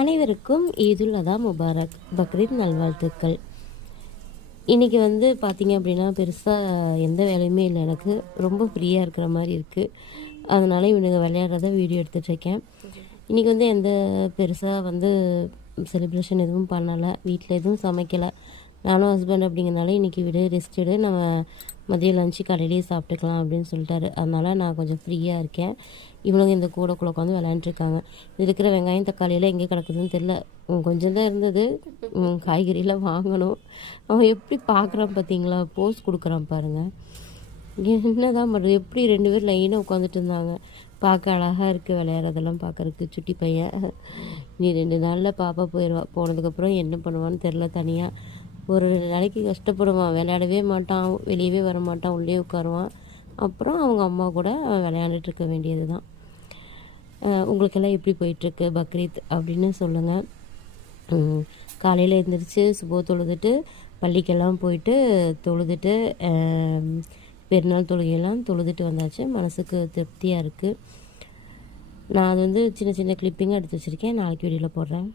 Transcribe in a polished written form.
அனைவருக்கும் ஈதுல் அதா முபாரக், பக்ரீத் நல்வாழ்த்துக்கள். இன்றைக்கி பார்த்திங்க அப்படின்னா பெருசாக எந்த வேலையுமே இல்லை, எனக்கு ரொம்ப ஃப்ரீயாக இருக்கிற மாதிரி இருக்குது. அதனால் இவனுங்க விளையாடுறத வீடியோ எடுத்துகிட்ருக்கேன். இன்றைக்கி எந்த பெருசாக செலிப்ரேஷன் எதுவும் பண்ணலை, வீட்டில் எதுவும் சமைக்கலை. நானும் ஹஸ்பண்ட் அப்படிங்கிறனால இன்றைக்கி ரெஸ்ட் எடு, நம்ம மதியம் லஞ்சு கடையிலேயே சாப்பிட்டுக்கலாம் அப்படின்னு சொல்லிட்டாரு. அதனால் நான் கொஞ்சம் ஃப்ரீயாக இருக்கேன். இவனுங்க இந்த கூடக்குள்ள உட்காந்து விளையாண்டுருக்காங்க. இருக்கிற வெங்காயம் தக்காளியெல்லாம் எங்கே கிடக்குதுன்னு தெரில. கொஞ்சம் தான் இருந்தது. காய்கறியெல்லாம் வாங்கணும். அவன் எப்படி பார்க்குறான் பார்த்தீங்களா, போஸ் கொடுக்குறான் பாருங்கள். என்ன தான் பண்ணுறது, எப்படி 2 பேர் லைனாக உட்காந்துட்டு இருந்தாங்க. பார்க்க அழகாக இருக்குது, விளையாடுறதெல்லாம் பார்க்குறதுக்கு. சுட்டி பையன். நீ 2 நாளில் பாப்பா போயிடுவா. போனதுக்கப்புறம் என்ன பண்ணுவான்னு தெரில. தனியாக ஒரு 2 நாளைக்கு கஷ்டப்படுவான். விளையாடவே மாட்டான், வெளியவே வர மாட்டான், உள்ளே உட்காருவான். அப்புறம் அவங்க அம்மா கூட விளையாண்டுட்டு இருக்க வேண்டியது தான். உங்களுக்கெல்லாம் எப்படி போயிட்டுருக்கு பக்ரீத் அப்படின்னு சொல்லுங்கள். காலையில் எழுந்திரிச்சு சுபோ தொழுதுட்டு பள்ளிக்கெல்லாம் போயிட்டு தொழுதுட்டு பெருநாள் தொழுகையெல்லாம் தொழுதுட்டு வந்தாச்சு. மனசுக்கு திருப்தியாக இருக்குது. நான் அது சின்ன சின்ன கிளிப்பிங்காக எடுத்து வச்சுருக்கேன். நாளைக்கு வீடியோவில் போடுறேன்.